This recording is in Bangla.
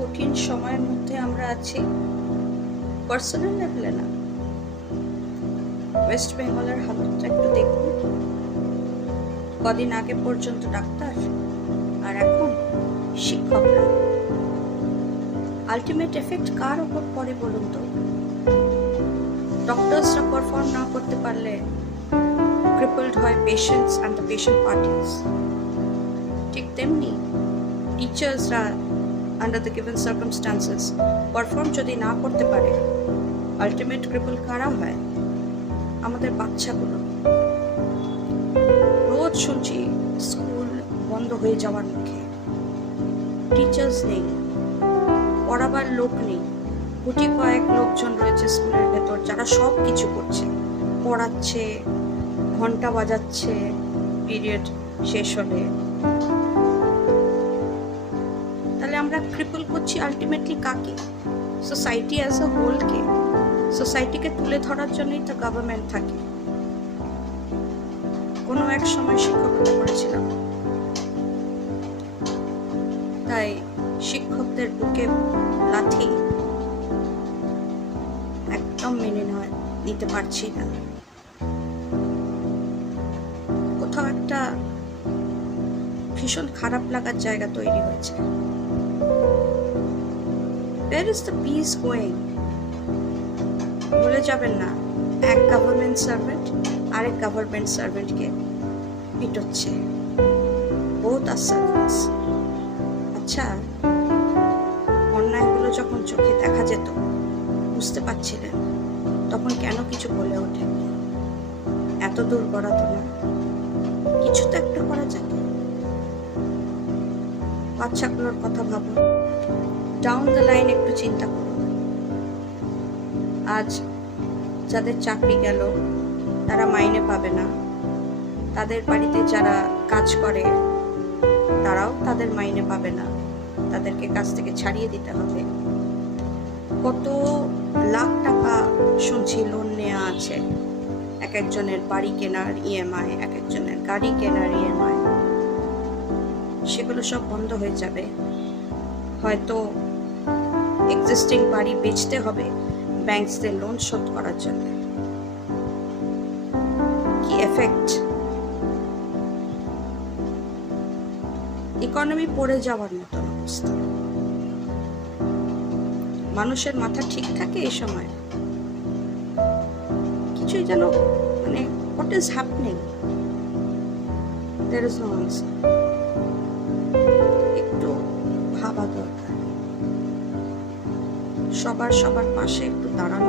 কঠিন সময়ের মধ্যে আমরা আছি, পার্সোনাল লেভেলে না, ওয়েস্ট বেঙ্গলের হালতটা একটু দেখুন। কদিন আগে পর্যন্ত ডাক্তার, আর এখন শিক্ষকরা। আলটিমেট এফেক্ট কার ওপর পড়ে বলুন তো? ডক্টরসরা পারফর্ম না করতে পারলে ক্রিপলড হয় patients and the patient parties. ঠিক তেমনি টিচার্সরা under the given circumstances perform যদি না করতে পারে, আলটিমেট ক্রিপল কারা হয়? আমাদের বাচ্চাগুলো। রোজ শুনছি স্কুল বন্ধ হয়ে যাওয়ার মুখে, টিচার্স নেই, পড়াবার লোক নেই। গুটি কয়েক লোকজন রয়েছে স্কুলের ভেতর যারা সব কিছু করছে, পড়াচ্ছে, ঘন্টা বাজাচ্ছে পিরিয়ড শেষ হলে। তাহলে আমরা ক্রিপল করছি আলটিমেটলি কাকে? সোসাইটি অ্যাজ আ হোলকে। সোসাইটিকে তুলে ধরার জন্যই তো গভর্নমেন্ট থাকে। কোনো এক সময় শিক্ষকতা করেছিলাম, তাই শিক্ষকদের বুকে লাথি একদম মেনে নিতে পারছি না। কোথাও একটা ভীষণ খারাপ লাগার জায়গা তৈরি হয়েছে। Where is the peace going? ভুলে যাবেন না, এক গভর্নমেন্ট সার্ভেন্ট আরেক গভর্নমেন্ট সার্ভেন্টকে পিটোচ্ছে। both are servants. আচ্ছা, অন্যায়গুলো যখন চোখে দেখা যেত, বুঝতে পারছিলেন, তখন কেন কিছু বলে ওঠেন? এত দূর করা তো না, কিছু তো একটা করা যাবে। বাচ্চাগুলোর কথা ভাবুন, ডাউন দ্য লাইন একটু চিন্তা করুন। আজ যাদের চাকরি গেল, তারা মাইনে পাবে না। তাদের বাড়িতে যারা কাজ করে, তারাও তাদের মাইনে পাবে না, তাদেরকে কাজ থেকে ছাড়িয়ে দিতে হবে। কত লাখ টাকা শুনছি লোন নেওয়া আছে, এক একজনের বাড়ি কেনার ইএমআই, এক একজনের গাড়ি কেনার ইএমআই। সেগুলো সব বন্ধ হয়ে যাবে। হয়তো এক্সিস্টিং বাড়ি বেচতে হবে ব্যাংকসদের লোন শোধ করার জন্য। কি এফেক্ট! ইকোনমি পড়ে যাওয়ার মতন অবস্থা। মানুষের মাথা ঠিক থাকে এই সময়? কিছুই যেন মানে what is happening? There is no answer. একটু ভাবা দরকার, সবার পাশে একটু দাঁড়ানো